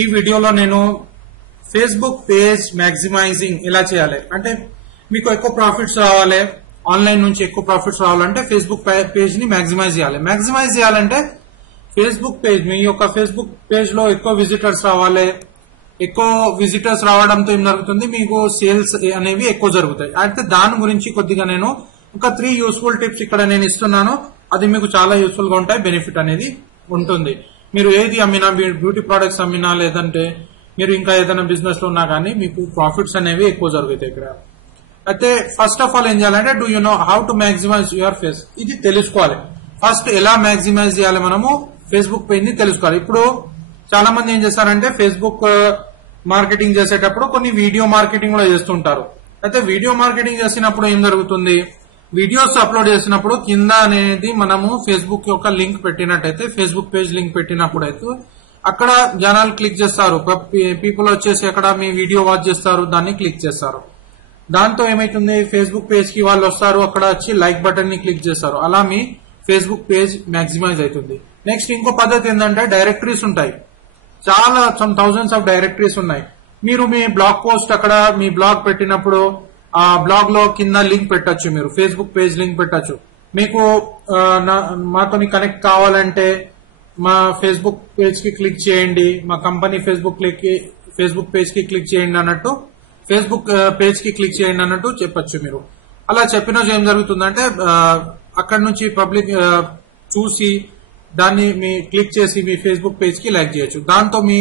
ఈ వీడియోలో నేను ఫేస్బుక్ పేజ్ మ్యాక్సిమైజింగ్ ఎలా చేయాలి అంటే మీకు ఎక్కువ ప్రాఫిట్స్ రావాలి, ఆన్లైన్ నుంచి ఎక్కువ ప్రాఫిట్స్ రావాలంటే ఫేస్బుక్ పేజ్ ని మ్యాక్సిమైజ్ చేయాలి. మ్యాక్సిమైజ్ చేయాలంటే ఫేస్బుక్ పేజ్, మీ యొక్క ఫేస్బుక్ పేజ్ లో ఎక్కువ విజిటర్స్ రావాలి. ఎక్కువ విజిటర్స్ రావడంతో ఏం జరుగుతుంది, మీకు సేల్స్ అనేవి ఎక్కువ జరుగుతాయి. అయితే దాని గురించి కొద్దిగా నేను ఒక 3 యూస్ఫుల్ టిప్స్ ఇక్కడ నేను ఇస్తున్నాను. అది మీకు చాలా యూస్ఫుల్ గా ఉంటాయి, బెనిఫిట్ అనేది ఉంటుంది. మీరు ఏది అమ్మినా, బ్యూటీ ప్రొడక్ట్స్ అమ్మినా, లేదంటే మీరు ఇంకా ఏదైనా బిజినెస్ లో ఉన్నా కానీ మీకు ప్రాఫిట్స్ అనేవి ఎక్కువ జరుగుతాయి ఇక్కడ. అయితే ఫస్ట్ ఆఫ్ ఆల్ ఏం చేయాలంటే, do you know how to maximise your face, ఇది తెలుసుకోవాలి. ఫస్ట్ ఎలా మ్యాక్సిమైజ్ చేయాలి, మనము ఫేస్బుక్ పేజ్ ని తెలుసుకోవాలి. ఇప్పుడు చాలా మంది ఏం చేస్తారంటే ఫేస్బుక్ మార్కెటింగ్ చేసేటప్పుడు కొన్ని వీడియో మార్కెటింగ్ కూడా చేస్తుంటారు. అయితే వీడియో మార్కెటింగ్ చేసినప్పుడు ఏం జరుగుతుంది, వీడియోస్ అప్లోడ్ చేసినప్పుడు కింద అనేది మనము ఫేస్బుక్ యొక్క లింక్ పెట్టినట్టయితే, ఫేస్బుక్ పేజ్ లింక్ పెట్టినప్పుడు అయితే అక్కడ జనాలు క్లిక్ చేస్తారు. పీపుల్ వచ్చేసి అక్కడ మీ వీడియో వాచ్ చేస్తారు, దాన్ని క్లిక్ చేస్తారు. దాంతో ఏమైతుంది, ఫేస్బుక్ పేజ్ కి వాళ్ళు వస్తారు, అక్కడ వచ్చి లైక్ బటన్ ని క్లిక్ చేస్తారు. అలా మీ ఫేస్బుక్ పేజ్ మ్యాక్సిమైజ్ అవుతుంది. నెక్స్ట్ ఇంకో పద్ధతి ఏంటంటే, డైరెక్టరీస్ ఉంటాయి, చాలా థౌజండ్స్ ఆఫ్ డైరెక్టరీస్ ఉన్నాయి. మీరు మీ బ్లాగ్ పోస్ట్ అక్కడ మీ బ్లాగ్ పెట్టినప్పుడు ఆ బ్లాగ్ లో కింద లింక్ పెట్టచ్చు, మీరు ఫేస్బుక్ పేజ్ లింక్ పెట్టచ్చు. మీకు మాతోని కనెక్ట్ కావాలంటే మా ఫేస్బుక్ పేజ్ కి క్లిక్ చేయండి, మా కంపెనీ ఫేస్బుక్ పేజ్ కి క్లిక్ చేయండి అన్నట్టు, ఫేస్బుక్ పేజ్ కి క్లిక్ చేయండి అన్నట్టు చెప్పచ్చు మీరు. అలా చెప్పిన ఏం జరుగుతుందంటే అక్కడ నుంచి పబ్లిక్ చూసి దాన్ని మీ క్లిక్ చేసి మీ ఫేస్బుక్ పేజ్ కి లైక్ చేయొచ్చు. దాంతో మీ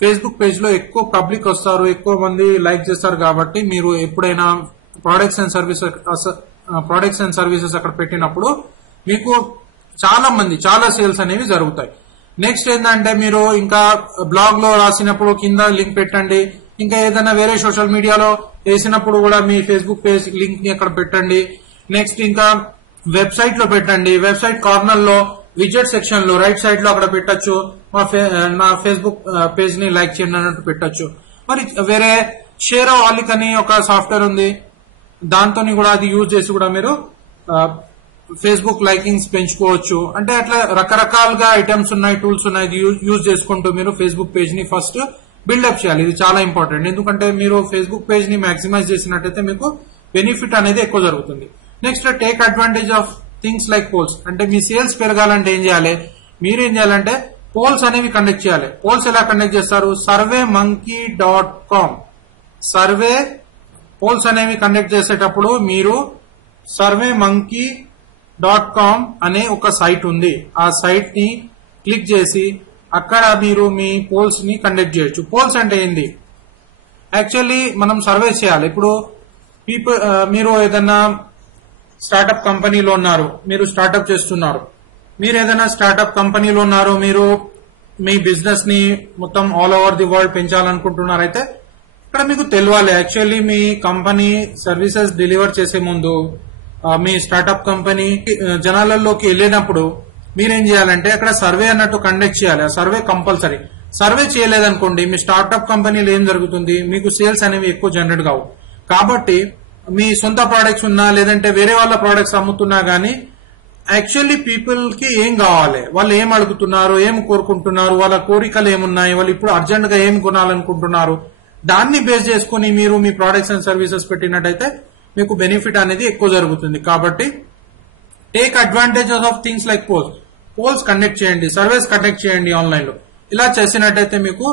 ఫేస్బుక్ పేజ్ లో ఎక్కువ పబ్లిక్ వస్తారు, ఎక్కువ మంది లైక్ చేస్తారు. కాబట్టి మీరు ఎప్పుడైనా ప్రొడక్ట్స్ అండ్ సర్వీసెస్ అక్కడ పెట్టినప్పుడు మీకు చాలా సేల్స్ అనేవి జరుగుతాయి. నెక్స్ట్ ఏంటంటే, మీరు ఇంకా బ్లాగ్ లో రాసినప్పుడు కింద లింక్ పెట్టండి. ఇంకా ఏదైనా వేరే సోషల్ మీడియాలో వేసినప్పుడు కూడా మీ ఫేస్బుక్ పేజ్ లింక్ ని అక్కడ పెట్టండి. నెక్స్ట్ ఇంకా వెబ్సైట్ లో పెట్టండి. వెబ్సైట్ కార్నర్ లో విజెట్ సెక్షన్ లో రైట్ సైడ్ లో అక్కడ పెట్టచ్చు, నా ఫేస్బుక్ పేజ్ ని లైక్ చేయండి అన్నట్టు పెట్టచ్చు. మరి వేరే షేర్ ఆలిక్ అని ఒక సాఫ్ట్వేర్ ఉంది, దాంతో కూడా అది యూజ్ చేసి కూడా మీరు ఫేస్బుక్ లైకింగ్స్ పెంచుకోవచ్చు. అంటే అట్లా రకరకాలుగా ఐటమ్స్ ఉన్నాయి, టూల్స్ ఉన్నాయి, ఇది యూజ్ చేసుకుంటూ మీరు ఫేస్బుక్ పేజ్ ని ఫస్ట్ బిల్డప్ చేయాలి. ఇది చాలా ఇంపార్టెంట్, ఎందుకంటే మీరు ఫేస్బుక్ పేజ్ ని మాక్సిమైజ్ చేసినట్టయితే మీకు బెనిఫిట్ అనేది ఎక్కువ జరుగుతుంది. Next, take advantage of things like polls. అంటే మీ సేల్స్ పెరగాలంటే ఏం చేయాలి, మీరేం చేయాలంటే పోల్స్ అనేవి కండక్ట్ చేయాలి. పోల్స్ ఎలా కండక్ట్ చేస్తారు, surveymonkey.com పోల్స్ అనేవి కండక్ట్ చేసేటప్పుడు మీరు surveymonkey.com అనే ఒక సైట్ ఉంది, ఆ సైట్ ని క్లిక్ చేసి అక్కడ మీరు మీ పోల్స్ ని కండక్ట్ చేయొచ్చు. పోల్స్ అంటే ఏంటి, యాక్చువల్లీ మనం సర్వే చేయాలి. ఇప్పుడు మీరు ఏదైనా స్టార్ట్అప్ కంపెనీలో ఉన్నారు, మీరు స్టార్ట్అప్ చేస్తున్నారు, మీరు ఏదైనా స్టార్ట్అప్ కంపెనీలో ఉన్నారు, మీరు మీ బిజినెస్ ని మొత్తం ఆల్ ఓవర్ ది వరల్డ్ పెంచాలనుకుంటున్నారు. అయితే ఇక్కడ మీకు తెలియాలి, యాక్చువల్లీ మీ కంపెనీ సర్వీసెస్ డెలివర్ చేసే ముందు మీ స్టార్ట్అప్ కంపెనీ జనాలలోకి వెళ్ళినప్పుడు మీరేం చేయాలంటే అక్కడ సర్వే అన్నట్టు కండక్ట్ చేయాలి. ఆ సర్వే కంపల్సరీ. సర్వే చేయలేదనుకోండి, మీ స్టార్ట్అప్ కంపెనీలో ఏం జరుగుతుంది, మీకు సేల్స్ అనేవి ఎక్కువ జనరేట్ కావు. కాబట్టి మీ సొంత ప్రొడక్ట్స్ ఉన్నా, లేదంటే వేరే వాళ్ళ ప్రొడక్ట్స్ అమ్ముతున్నా గానీ యాక్చువల్లీ పీపుల్ కి ఏం కావాలి, వాళ్ళు ఏం అడుగుతున్నారు, ఏం కోరుకుంటున్నారు, వాళ్ళ కోరికలు ఏమున్నాయి, వాళ్ళు ఇప్పుడు అర్జెంట్ గా ఏం కొనాలనుకుంటున్నారు, దాన్ని బేస్ చేసుకుని మీరు మీ ప్రొడక్ట్స్ అండ్ సర్వీసెస్ పెట్టినట్టయితే మీకు బెనిఫిట్ అనేది ఎక్కువ జరుగుతుంది. కాబట్టి take advantage of things like polls conduct చేయండి, సర్వేస్ కండక్ట్ చేయండి ఆన్లైన్ లో. ఇలా చేసినట్టయితే మీకు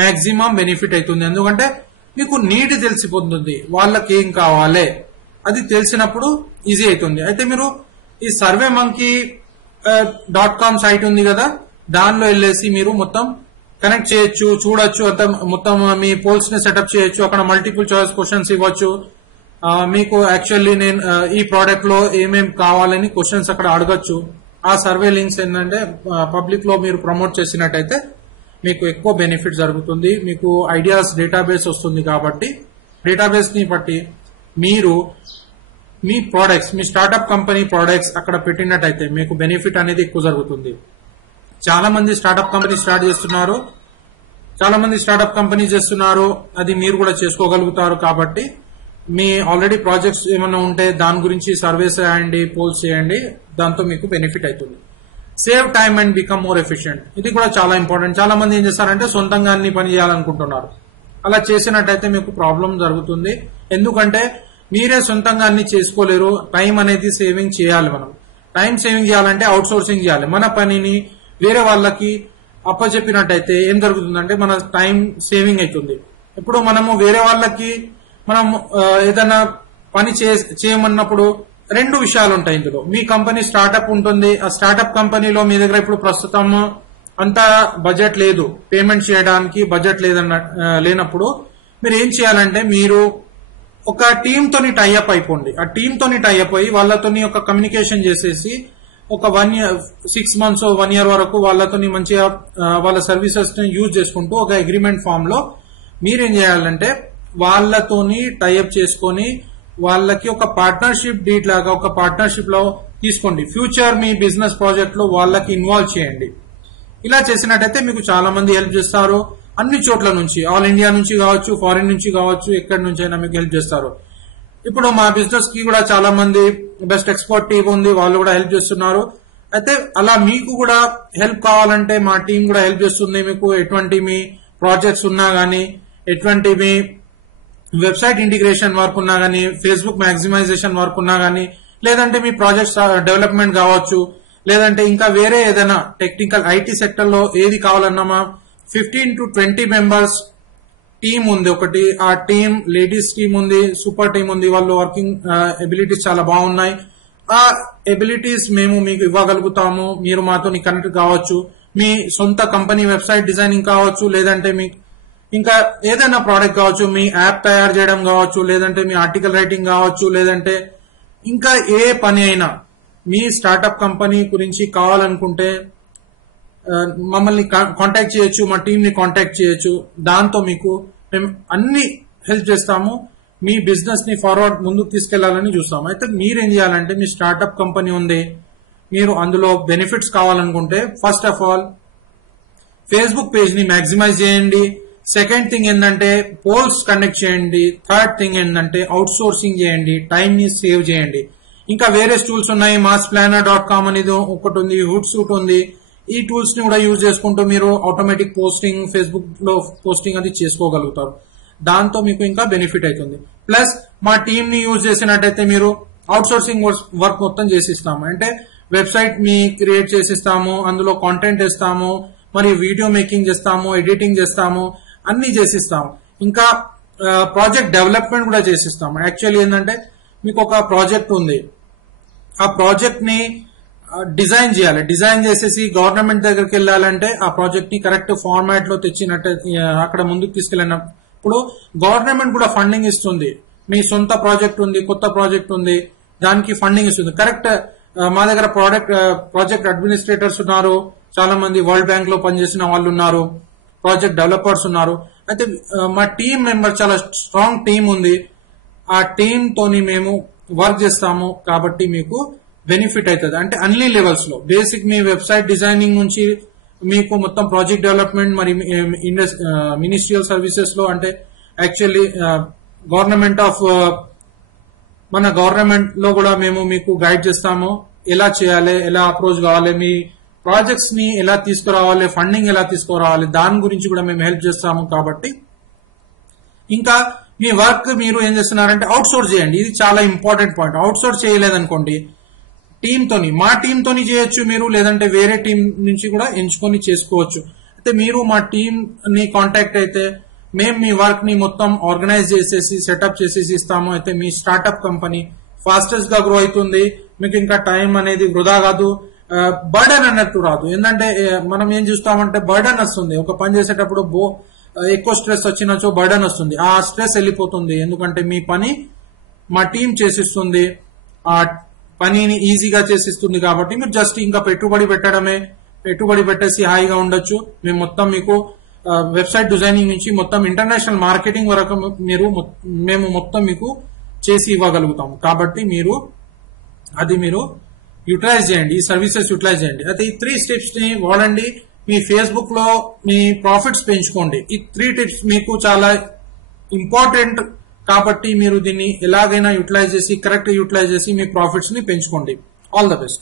మాక్సిమం బెనిఫిట్ అవుతుంది. ఎందుకంటే మీకు నీడ్ తెలిసిపోతుంది, వాళ్ళకి ఏం కావాలి అది తెలిసినప్పుడు ఈజీ అవుతుంది. అయితే మీరు ఈ surveymonkey.com సైట్ ఉంది కదా, దానిలో వెళ్ళేసి మీరు మొత్తం కనెక్ట్ చేయొచ్చు, చూడొచ్చు, మొత్తం మీ పోల్స్ ని సెటప్ చేయొచ్చు. అక్కడ మల్టిపుల్ చాయిస్ క్వశ్చన్స్ ఇవ్వచ్చు. మీకు యాక్చువల్లీ నేను ఈ ప్రోడక్ట్ లో ఏమేమి కావాలని క్వశ్చన్స్ అక్కడ అడగచ్చు. ఆ సర్వే లింక్స్ ఏంటంటే పబ్లిక్ లో మీరు ప్రమోట్ చేసినట్టయితే మీకు ఎక్కువ బెనిఫిట్ జరుగుతుంది. మీకు ఐడియాస్ డేటాబేస్ వస్తుంది. కాబట్టి డేటాబేస్ ని బట్టి మీరు మీ ప్రొడక్ట్స్, మీ స్టార్ట్అప్ కంపెనీ ప్రొడక్ట్స్ అక్కడ పెట్టినట్టయితే మీకు బెనిఫిట్ అనేది ఎక్కువ జరుగుతుంది. చాలా మంది స్టార్ట్అప్ కంపెనీ చేస్తున్నారు, అది మీరు కూడా చేసుకోగలుగుతారు. కాబట్టి మీ ఆల్రెడీ ప్రాజెక్ట్స్ ఏమైనా ఉంటే దాని గురించి సర్వేస్ చేయండి, పోల్స్ చేయండి, దాంతో మీకు బెనిఫిట్ అవుతుంది. Save time and become more efficient. ఇది కూడా చాలా ఇంపార్టెంట్. చాలా మంది ఏం చేస్తారంటే సొంతంగా అన్ని పని చేయాలనుకుంటున్నారు. అలా చేసినట్టయితే మీకు ప్రాబ్లం జరుగుతుంది. ఎందుకంటే మీరే సొంతంగా అన్ని చేసుకోలేరు. టైం అనేది సేవింగ్ చేయాలి. మనం టైం సేవింగ్ చేయాలంటే అవుట్ సోర్సింగ్ చేయాలి. మన పనిని వేరే వాళ్ళకి అప్పచెప్పినట్టయితే ఏం జరుగుతుందంటే మన టైం సేవింగ్ అవుతుంది. ఇప్పుడు మనము వేరే వాళ్ళకి మనం ఏదైనా పని చేయమన్నప్పుడు రెండు విషయాలు ఉంటాయి ఇందులో. మీ కంపెనీ స్టార్ట్అప్ ఉంటుంది. ఆ స్టార్ట్అప్ కంపెనీలో మీ దగ్గర ఇప్పుడు ప్రస్తుతం అంత బడ్జెట్ లేదు, పేమెంట్ చేయడానికి బడ్జెట్ లేనప్పుడు మీరు ఏం చేయాలంటే మీరు ఒక టీమ్ తోని టైఅప్ అయిపోండి. ఆ టీమ్ తోని టైఅప్ అయ్యి వాళ్ళతోని ఒక కమ్యూనికేషన్ చేసేసి ఒక 1 year 6 months 1 year వరకు వాళ్ళతోని మంచిగా వాళ్ళ సర్వీసెస్ ని యూజ్ చేసుకుంటూ ఒక అగ్రిమెంట్ ఫామ్ లో మీరేం చేయాలంటే వాళ్ళతోని టైఅప్ చేసుకొని వాళ్ళకి ఒక పార్ట్నర్షిప్ డీడ్ లాగా ఒక పార్ట్నర్షిప్ లో తీసుకోండి. ఫ్యూచర్ మీ బిజినెస్ ప్రాజెక్ట్ లో వాళ్ళకి ఇన్వాల్వ్ చేయండి. ఇలా చేసినట్టయితే మీకు చాలా మంది హెల్ప్ చేస్తారు. అన్ని చోట్ల నుంచి, ఆల్ ఇండియా నుంచి కావచ్చు, ఫారిన్ నుంచి కావచ్చు, ఎక్కడి నుంచి అయినా మీకు హెల్ప్ చేస్తారు. ఇప్పుడు మా బిజినెస్ కి కూడా చాలా మంది బెస్ట్ ఎక్స్పర్ట్ టీమ్ ఉంది, వాళ్ళు కూడా హెల్ప్ చేస్తున్నారు. అయితే అలా మీకు కూడా హెల్ప్ కావాలంటే మా టీం కూడా హెల్ప్ చేస్తుంది. మీకు ఎటువంటి మీ ప్రాజెక్ట్స్ ఉన్నా గానీ, ఎటువంటి మీ వెబ్సైట్ ఇంటిగ్రేషన్ వర్క్ ఉన్నా గానీ, ఫేస్బుక్ మ్యాక్సిమైజేషన్ వర్క్ ఉన్నా గానీ, లేదంటే మీ ప్రాజెక్ట్స్ డెవలప్మెంట్ కావచ్చు, లేదంటే ఇంకా వేరే ఏదైనా టెక్నికల్ ఐటీ సెక్టర్ లో ఏది కావాలన్నా మా 15 to 20 మెంబర్స్ టీమ్ ఉంది. ఒకటి ఆ టీం లేడీస్ టీం ఉంది, సూపర్ టీం ఉంది. వాళ్ళు వర్కింగ్ ఎబిలిటీస్ చాలా బాగున్నాయి. ఆ ఎబిలిటీస్ మేము మీకు ఇవ్వగలుగుతాము. మీరు మాతో కనెక్ట్ కావచ్చు. మీ సొంత కంపెనీ వెబ్సైట్ డిజైనింగ్ కావచ్చు, లేదంటే మీ ఇంకా ఏదైనా ప్రోడక్ట్ కావచ్చు, మీ యాప్ తయారు చేయడం కావచ్చు, లేదంటే మీ ఆర్టికల్ రైటింగ్ కావచ్చు, లేదంటే ఇంకా ఏ పని అయినా మీ స్టార్ట్అప్ కంపెనీ గురించి కావాలనుకుంటే మమ్మల్ని కాంటాక్ట్ చేయొచ్చు, మా టీం ని కాంటాక్ట్ చేయొచ్చు. దాంతో మీకు మేము అన్ని హెల్ప్ చేస్తాము. మీ బిజినెస్ ని ఫార్వర్డ్ ముందుకు తీసుకెళ్లాలని చూస్తాము. అయితే మీరేం చేయాలంటే మీ స్టార్ట్అప్ కంపెనీ ఉంది, మీరు అందులో బెనిఫిట్స్ కావాలనుకుంటే first of all Facebook page ని మ్యాక్సిమైజ్ చేయండి. సెకండ్ థింగ్ ఏంటంటే పోల్స్ కండక్ట్ చేయండి. థర్డ్ థింగ్ ఏంటంటే అవుట్ సోర్సింగ్ చేయండి, టైం ని సేవ్ చేయండి. ఇంకా వేరే టూల్స్ ఉన్నాయి. massplanner.com అనేది ఒకటి ఉంది, హుడ్ సూట్ ఉంది. ఈ టూల్స్ ని కూడా యూజ్ చేసుకుంటూ మీరు ఆటోమేటిక్ పోస్టింగ్, ఫేస్బుక్ లో పోస్టింగ్ అది చేసుకోగలుగుతారు. దాంతో మీకు ఇంకా బెనిఫిట్ అవుతుంది. ప్లస్ మా టీమ్ ని యూజ్ చేసినట్టయితే మీరు అవుట్ సోర్సింగ్ వర్క్ మొత్తం చేసిస్తాము. అంటే వెబ్సైట్ మీ క్రియేట్ చేసిస్తాము, అందులో కాంటెంట్ ఇస్తాము, మరి వీడియో మేకింగ్ చేస్తాము, ఎడిటింగ్ చేస్తాము, అన్ని చేసిస్తాము. ఇంకా ప్రాజెక్ట్ డెవలప్మెంట్ కూడా చేసిస్తాము. యాక్చువల్లీ ఏంటంటే మీకు ఒక ప్రాజెక్ట్ ఉంది, ఆ ప్రాజెక్ట్ ని డిజైన్ చేయాలి. డిజైన్ చేసేసి గవర్నమెంట్ దగ్గరికి వెళ్ళాలంటే ఆ ప్రాజెక్ట్ ని కరెక్ట్ ఫార్మాట్ లో తెచ్చినట్టు అక్కడ ముందుకు తీసుకెళ్ళినప్పుడు గవర్నమెంట్ కూడా ఫండింగ్ ఇస్తుంది. మీ సొంత ప్రాజెక్ట్ ఉంది, కొత్త ప్రాజెక్ట్ ఉంది, దానికి ఫండింగ్ ఇస్తుంది. కరెక్ట్ మా దగ్గర ప్రాజెక్ట్ అడ్మినిస్ట్రేటర్స్ ఉన్నారు, చాలా మంది వరల్డ్ బ్యాంక్ లో పనిచేసిన వాళ్ళు ఉన్నారు, ప్రాజెక్ట్ డెవలపర్స్ ఉన్నారు. అయితే మా టీం మెంబర్ చాలా స్ట్రాంగ్ టీం ఉంది. ఆ టీం తోని మేము వర్క్ చేస్తాము కాబట్టి మీకు బెనిఫిట్ అవుతుంది. అంటే అన్ని లెవెల్స్ లో బేసిక్ మీ వెబ్సైట్ డిజైనింగ్ నుంచి మీకు మొత్తం ప్రాజెక్ట్ డెవలప్మెంట్, మరి మినిస్ట్రియల్ సర్వీసెస్ లో అంటే యాక్చువల్లీ మన గవర్నమెంట్ లో కూడా మేము మీకు గైడ్ చేస్తాము. ఎలా చేయాలి, ఎలా అప్రోచ్ కావాలి, మీ ప్రాజెక్ట్స్ ని ఎలా తీసుకురావాలి, ఫండింగ్ ఎలా తీసుకురావాలి, దాని గురించి కూడా మేము హెల్ప్ చేస్తాము. కాబట్టి ఇంకా మీ వర్క్ మీరు ఏం చేస్తున్నారంటే అవుట్ సోర్స్ చేయండి. ఇది చాలా ఇంపార్టెంట్ పాయింట్. అవుట్ సోర్స్ చేయలేదనుకోండి, మా టీమ్ తోని చేయొచ్చు మీరు, లేదంటే వేరే టీం నుంచి కూడా ఎంచుకొని చేసుకోవచ్చు. అయితే మీరు మా టీం ని కాంటాక్ట్ అయితే మేము మీ వర్క్ ని మొత్తం ఆర్గనైజ్ చేసేసి సెటప్ చేసేసి ఇస్తాము. అయితే మీ స్టార్ట్అప్ కంపెనీ ఫాస్టెస్ట్ గా గ్రో అవుతుంది. మీకు ఇంకా టైం అనేది వృధా కాదు, బర్డన్ అన్నట్టు రాదు. ఏంటంటే మనం ఏం చూస్తామంటే బర్డన్ వస్తుంది. ఒక పని చేసేటప్పుడు ఎక్కువ స్ట్రెస్ వచ్చినచో బర్డన్ వస్తుంది. ఆ స్ట్రెస్ వెళ్ళిపోతుంది. ఎందుకంటే మీ పని మా టీం చేసిస్తుంది, ఆ పనిని ఈజీగా చేసిస్తుంది. కాబట్టి మీరు జస్ట్ ఇంకా పెట్టుబడి పెట్టేసి హాయిగా ఉండొచ్చు. మేము మొత్తం మీకు వెబ్సైట్ డిజైనింగ్ నుంచి మొత్తం ఇంటర్నేషనల్ మార్కెటింగ్ వరకు మేము మొత్తం మీకు చేసి ఇవ్వగలుగుతాము. కాబట్టి మీరు యూటిలైజ్ చేయండి, ఈ సర్వీసెస్ యూటిలైజ్ చేయండి. అయితే ఈ 3 స్టెప్స్ ని వాడండి. మీ ఫేస్బుక్ లో మీ ప్రాఫిట్స్ పెంచుకోండి. ఈ 3 టిప్స్ మీకు చాలా ఇంపార్టెంట్ కాబట్టి మీరు దీన్ని ఎలాగైనా యూటిలైజ్ చేసి కరెక్ట్ యూటిలైజ్ చేసి మీ ప్రాఫిట్స్ ని పెంచుకోండి. All the best.